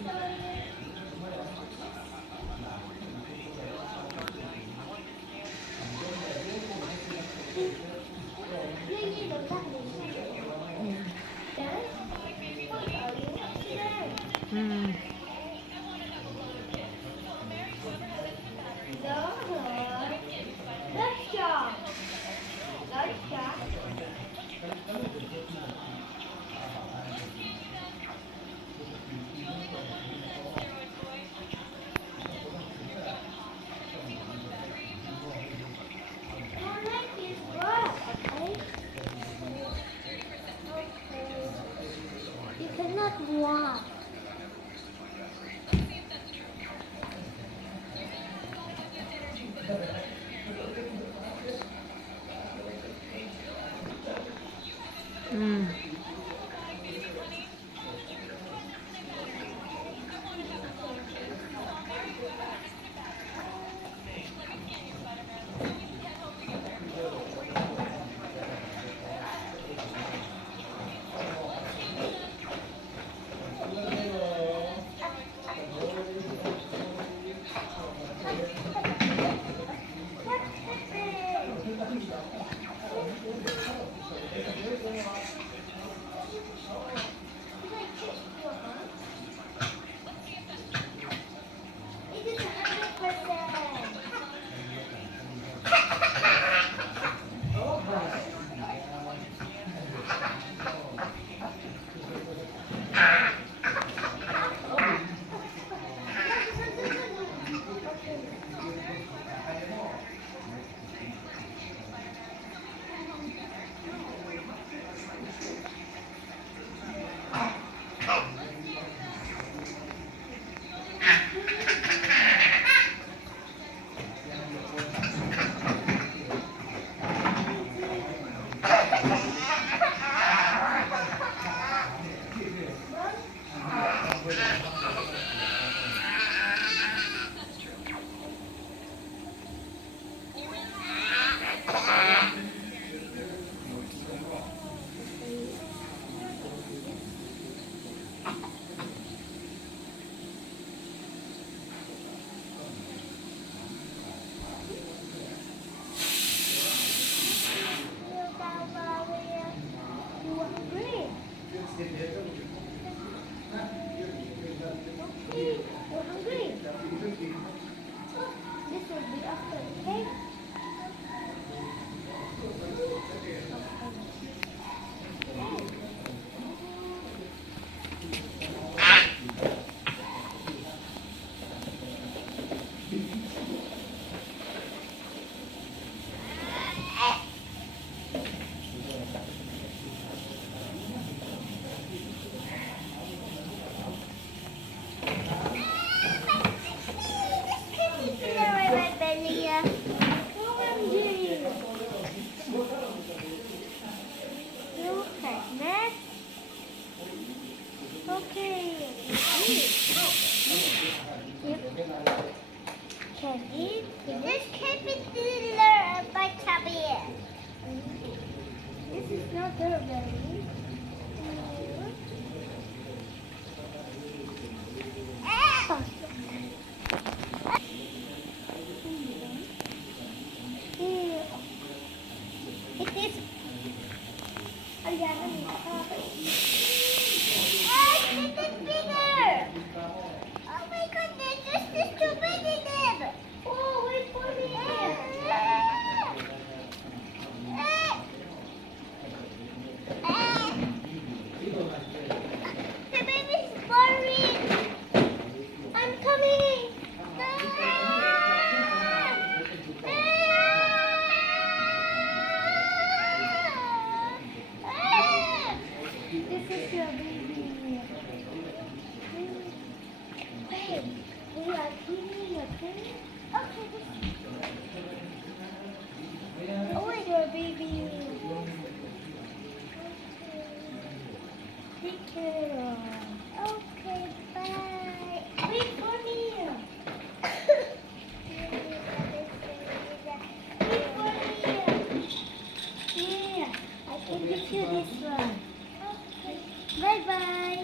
Ừ. You cannot walk. Ừ. What happened? Did I kick your arm? It is 100%. You hungry? Okay, you're hungry. This will be after, okay? Okay. Can eat. This caterpillar by Tabby. This is not their belly. It is. Ayan, this is bigger. Oh my goodness, this is too big in them. Oh, wait for me. The baby's boring. I'm coming. This is your baby. Wait, we are cleaning your thing? Okay, oh, wait, your baby. Take care. Okay, bye. Wait for me. Wait for me. Here, I can give you this one. Okay. Bye-bye.